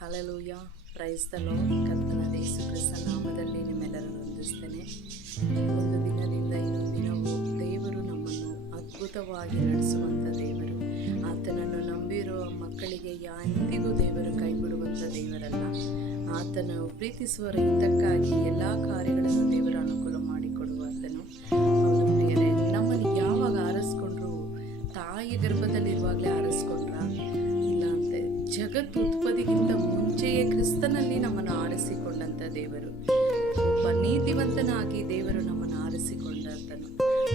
Hallelujah. ಪ್ರೈಸ್ತಲೋ ಕರ್ತನ ಯೇಸು ಕ್ರಿಸ್ತ ನಾಮದಲ್ಲಿ ನಿಮ್ಮೆಲ್ಲರೂ ವಂದಿಸ್ತೇನೆ. ಒಂದು ದಿನದಿಂದ ಇನ್ನೊಂದು ದಿನವೂ ದೇವರು ನಮ್ಮನ್ನು ಅದ್ಭುತವಾಗಿ ನಡೆಸುವಂಥ ದೇವರು. ಆತನನ್ನು ನಂಬಿರುವ ಮಕ್ಕಳಿಗೆ ಎಂದಿಗೂ ದೇವರು ಕೈ ಬಿಡುವಂಥ ದೇವರಲ್ಲ. ಆತನ ಪ್ರೀತಿಸುವ ರೈತಕ್ಕಾಗಿ ಎಲ್ಲ ಕಾರ್ಯಗಳನ್ನು ದೇವರ ಅನುಕೂಲ ಮಾಡಿಕೊಡುವಂತನು. ಅವನು ಪ್ರಿಯರೇ, ನಮ್ಮನ್ನು ಯಾವಾಗ ಆರಿಸ್ಕೊಂಡ್ರು ತಾಯಿ ಇಲ್ಲ ಅಂತೆ ಜಗತ್ತು ಉತ್ಪತ್ತಿಗಿಂತ ಮುಂಚೆಯೇ ಕ್ರಿಸ್ತನಲ್ಲಿ ನಮ್ಮನ್ನು ಆರಿಸಿಕೊಂಡಂತ ದೇವರು. ಒಬ್ಬ ನೀತಿವಂತನಾಗಿ ದೇವರು ನಮ್ಮನ್ನು ಆರಿಸಿಕೊಂಡಂತನು.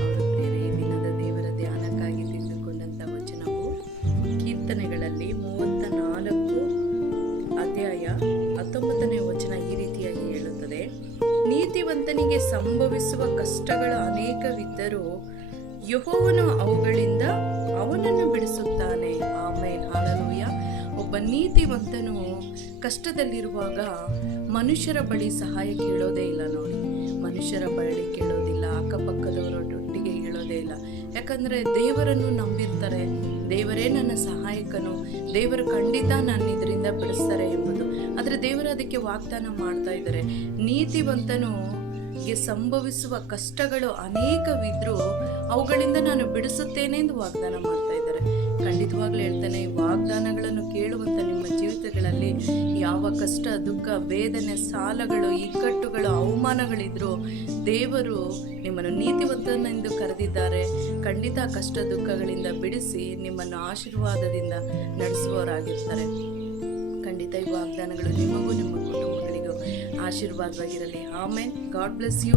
ಅವರು ಬೇರೆ ದಿನದ ದೇವರ ಧ್ಯಾನಕ್ಕಾಗಿ ತಿಳಿದುಕೊಂಡಂತ ವಚನವು ಕೀರ್ತನೆಗಳಲ್ಲಿ ಮೂವತ್ತ ನಾಲ್ಕು ಅಧ್ಯಾಯ ಹತ್ತೊಂಬತ್ತನೇ ವಚನ ಈ ರೀತಿಯಾಗಿ ಹೇಳುತ್ತದೆ. ನೀತಿವಂತನಿಗೆ ಸಂಭವಿಸುವ ಕಷ್ಟಗಳು ಅನೇಕವಿದ್ದರೂ ಯಹೋವನು ಅವುಗಳಿಂದ ಅವನನ್ನು ನೀತಿವಂತನು ಕಷ್ಟದಲ್ಲಿರುವಾಗ ಮನುಷ್ಯರ ಬಳಿ ಸಹಾಯ ಕೇಳೋದೇ ಇಲ್ಲ ನೋಡಿ. ಮನುಷ್ಯರ ಬಳಿ ಕೇಳೋದಿಲ್ಲ, ಅಕ್ಕಪಕ್ಕದವರೊಟ್ಟಿಗೆ ಹೇಳೋದೇ ಇಲ್ಲ. ಯಾಕಂದರೆ ದೇವರನ್ನು ನಂಬಿರ್ತಾರೆ. ದೇವರೇ ನನ್ನ ಸಹಾಯಕನು. ದೇವರು ಖಂಡಿತ ನನ್ನ ಇದರಿಂದ ಬಿಡಿಸ್ತಾರೆ ಎಂಬುದು. ಆದರೆ ದೇವರು ಅದಕ್ಕೆ ವಾಗ್ದಾನ ಮಾಡ್ತಾ ಇದ್ದಾರೆ. ನೀತಿವಂತನು ಸಂಭವಿಸುವ ಕಷ್ಟಗಳು ಅನೇಕವಿದ್ರೂ ಅವುಗಳಿಂದ ನಾನು ಬಿಡಿಸುತ್ತೇನೆ ಎಂದು ವಾಗ್ದಾನ ಮಾಡ್ತಾ ಇದ್ದಾರೆ. ಖಂಡಿತವಾಗ್ಲೂ ಹೇಳ್ತಾನೆ ವಾಗ್ದಾನಗಳನ್ನು ಕೇಳುವಂತ ಜೀವಿತಗಳಲ್ಲಿ ಯಾವ ಕಷ್ಟ, ದುಃಖ, ವೇದನೆ, ಸಾಲಗಳು ಇಕ್ಕಟ್ಟುಗಳು ಅವಮಾನಗಳಿದ್ರು ದೇವರು ನಿಮ್ಮನ್ನು ನೀತಿವಂತನೆಂದು ಕರೆದಿದ್ದಾರೆ. ಖಂಡಿತ ಕಷ್ಟ, ದುಃಖಗಳಿಂದ ಬಿಡಿಸಿ ನಿಮ್ಮನ್ನು ಆಶೀರ್ವಾದದಿಂದ ನಡೆಸುವವರಾಗಿರ್ತಾರೆ. ಖಂಡಿತ ಈ ವಾಗ್ದಾನಗಳು ನಿಮಗೂ ನಿಮ್ಮ ಕುಟುಂಬಗಳಿಗೂ ಆಶೀರ್ವಾದವಾಗಿರಲಿ. ಆಮೇನ್. God bless you.